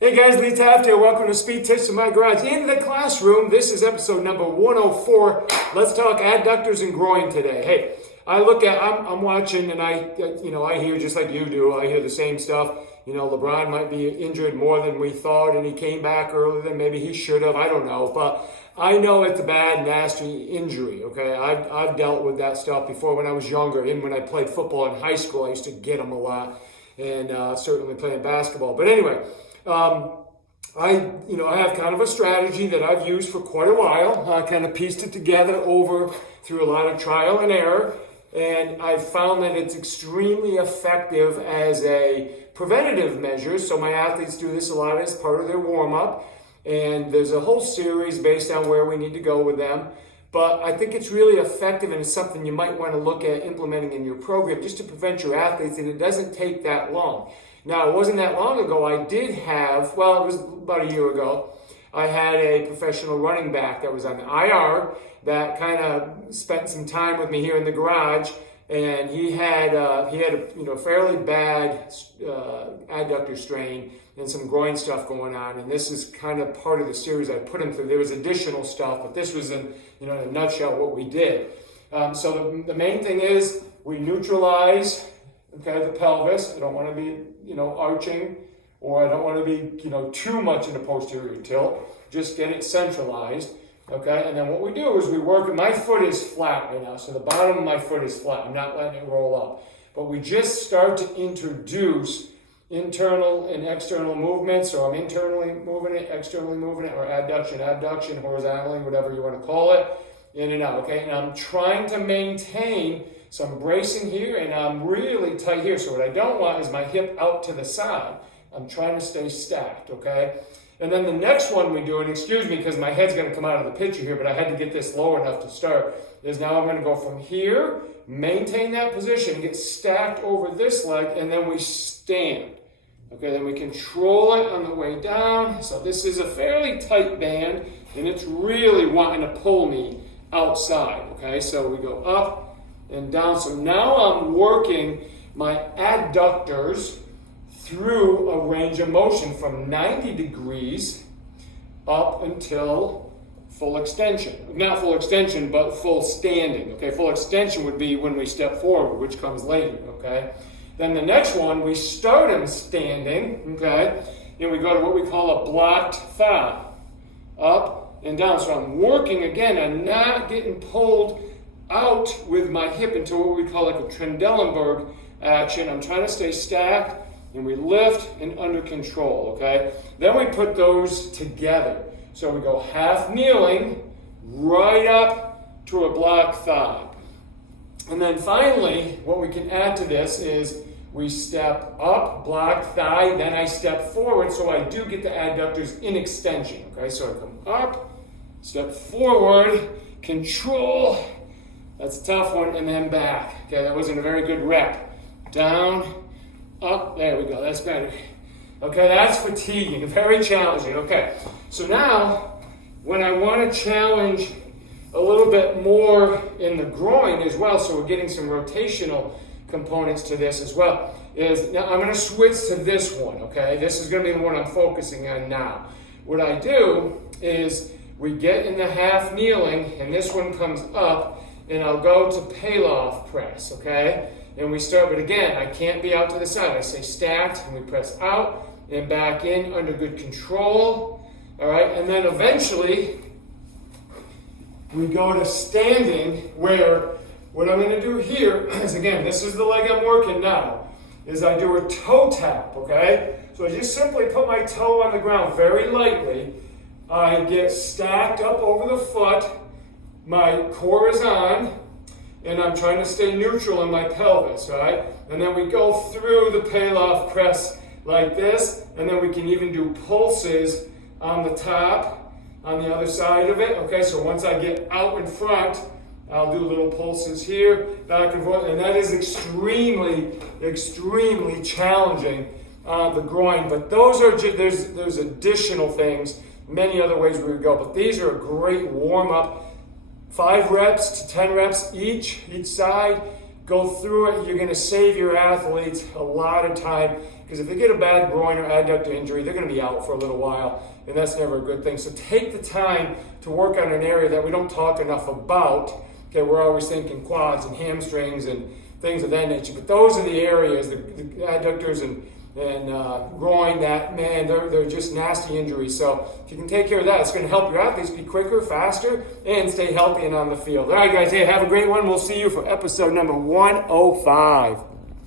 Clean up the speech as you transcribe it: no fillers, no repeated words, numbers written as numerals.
Hey guys, Lee Taft here. Welcome to Speed Tips in my garage. In the classroom, this is episode number 104. Let's talk adductors and groin today. Hey, I'm watching and I hear just like you do, I hear the same stuff. LeBron might be injured more than we thought and he came back earlier than maybe he should have. I don't know, but I know it's a bad, nasty injury, okay? I've dealt with that stuff before when I was younger. And when I played football in high school, I used to get them a lot, and certainly playing basketball. But anyway, I have kind of a strategy that I've used for quite a while. I kind of pieced it together through a lot of trial and error, and I've found that it's extremely effective as a preventative measure. So my athletes do this a lot as part of their warm-up, and there's a whole series based on where we need to go with them. But I think it's really effective, and it's something you might want to look at implementing in your program just to prevent your athletes, and it doesn't take that long. Now, it wasn't that long ago, it was about a year ago, I had a professional running back that was on IR that kind of spent some time with me here in the garage, and he had a fairly bad adductor strain and some groin stuff going on, and this is kind of part of the series I put him through. There was additional stuff, but this was in a nutshell what we did. So the main thing is we neutralize the pelvis. I don't want to be, arching, or I don't want to be, too much in the posterior tilt. Just get it centralized, okay? And then what we do is we work, my foot is flat right now, so the bottom of my foot is flat. I'm not letting it roll up. But we just start to introduce internal and external movements, so I'm internally moving it, externally moving it, or abduction, horizontally, whatever you want to call it, in and out, okay? And I'm trying to maintain some bracing here, and I'm really tight here. So what I don't want is my hip out to the side. I'm trying to stay stacked, okay? And then the next one we do, and excuse me because my head's going to come out of the picture here, but I had to get this low enough to start, is now I'm going to go from here, maintain that position, get stacked over this leg, and then we stand. Okay, then we control it on the way down. So this is a fairly tight band, and it's really wanting to pull me outside, okay? So we go up and down. So now I'm working my adductors through a range of motion from 90 degrees up until full extension. Not full extension, but full standing. Okay, full extension would be when we step forward, which comes later, okay? Then the next one, we start them standing, okay? And we go to what we call a blocked thigh. Up and down. So I'm working again. I'm not getting pulled out with my hip into what we call like a Trendelenburg action. I'm trying to stay stacked, and we lift and under control, okay? Then we put those together. So we go half kneeling, right up to a block thigh. And then finally, what we can add to this is we step up, block thigh, then I step forward, so I do get the adductors in extension, okay? So I come up, step forward, control. That's a tough one, and then back. Okay, that wasn't a very good rep. Down, up, there we go, that's better. Okay, that's fatiguing, very challenging. Okay, so now, when I want to challenge a little bit more in the groin as well, so we're getting some rotational components to this as well, is now I'm going to switch to this one, okay? This is going to be the one I'm focusing on now. What I do is we get in the half kneeling, and this one comes up, and I'll go to Palloff press, okay? And we start, but again, I can't be out to the side. I stay stacked, and we press out and back in under good control, all right? And then eventually, we go to standing, where what I'm going to do here is, again, this is the leg I'm working now, is I do a toe tap, okay? So I just simply put my toe on the ground very lightly. I get stacked up over the foot. My core is on, and I'm trying to stay neutral in my pelvis, right? And then we go through the Palloff press like this, and then we can even do pulses on the top, on the other side of it, okay? So once I get out in front, I'll do little pulses here, back and forth, and that is extremely, extremely challenging on the groin. But those are just, there's additional things, many other ways we would go, but these are a great warm-up. 5 reps to 10 reps each side. Go through it. You're going to save your athletes a lot of time because if they get a bad groin or adductor injury, they're going to be out for a little while, and that's never a good thing. So take the time to work on an area that we don't talk enough about. Okay, we're always thinking quads and hamstrings and things of that nature, but those are the areas, the adductors and groin, that, man, they're just nasty injuries. So if you can take care of that, it's going to help your athletes be quicker, faster, and stay healthy and on the field. All right, guys, hey, have a great one. We'll see you for episode number 105.